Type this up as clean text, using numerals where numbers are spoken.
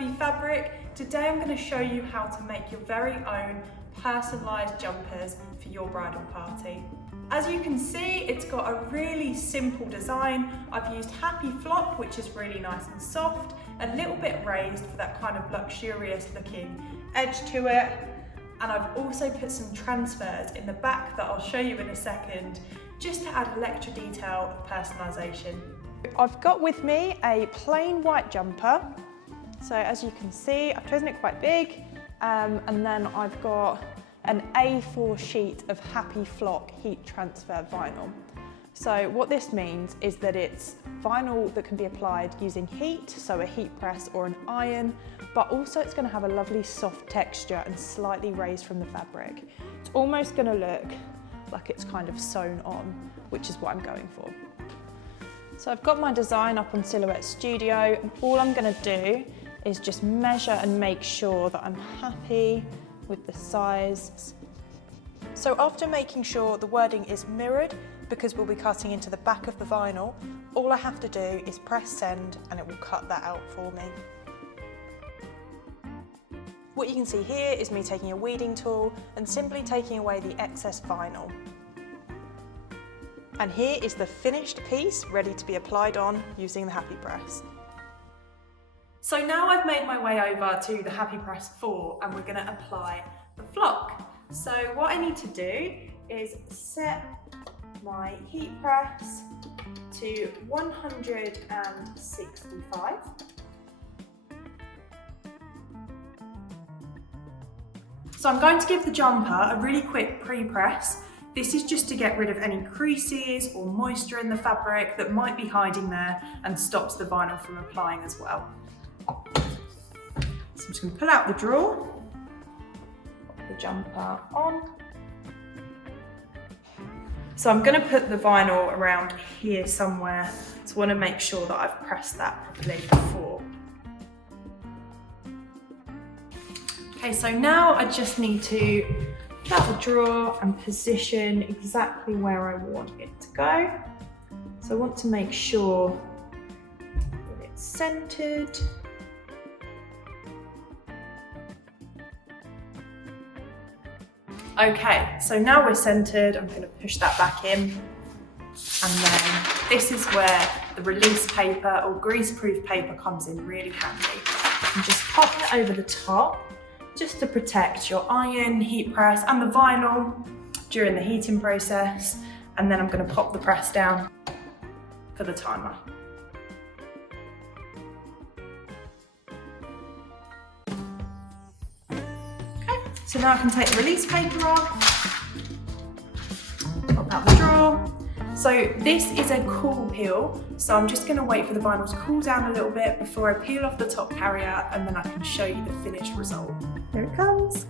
Happy Fabric. Today I'm going to show you how to make your very own personalised jumpers for your bridal party. As you can see, it's got a really simple design. I've used HappyFlock, which is really nice and soft, a little bit raised for that kind of luxurious looking edge to it. And I've also put some transfers in the back that I'll show you in a second, just to add a little extra detail of personalisation. I've got with me a plain white jumper. So as you can see, I've chosen it quite big, and then I've got an A4 sheet of HappyFlock heat transfer vinyl. So what this means is that it's vinyl that can be applied using heat, so a heat press or an iron, but also it's going to have a lovely soft texture and slightly raised from the fabric. It's almost going to look like it's kind of sewn on, which is what I'm going for. So I've got my design up on Silhouette Studio, and all I'm going to do is just measure and make sure that I'm happy with the size. So after making sure the wording is mirrored, because we'll be cutting into the back of the vinyl, all I have to do is press send and it will cut that out for me. What you can see here is me taking a weeding tool and simply taking away the excess vinyl. And here is the finished piece ready to be applied on using the Happy Press. So now I've made my way over to the Happy Press 4 and we're going to apply the flock. So what I need to do is set my heat press to 165. So I'm going to give the jumper a really quick pre-press. This is just to get rid of any creases or moisture in the fabric that might be hiding there and stops the vinyl from applying as well. So I'm just going to pull out the drawer, put the jumper on. So I'm going to put the vinyl around here somewhere, so I want to make sure that I've pressed that properly before. Okay, so now I just need to pull out the drawer and position exactly where I want it to go. So I want to make sure that it's centered. Okay, so now we're centered, I'm going to push that back in, and then this is where the release paper or grease-proof paper comes in really handy. And just pop it over the top, just to protect your iron, heat press and the vinyl during the heating process, and then I'm going to pop the press down for the timer. So now I can take the release paper off, pop out the drawer. So this is a cool peel, so I'm just going to wait for the vinyl to cool down a little bit before I peel off the top carrier, and then I can show you the finished result. Here it comes.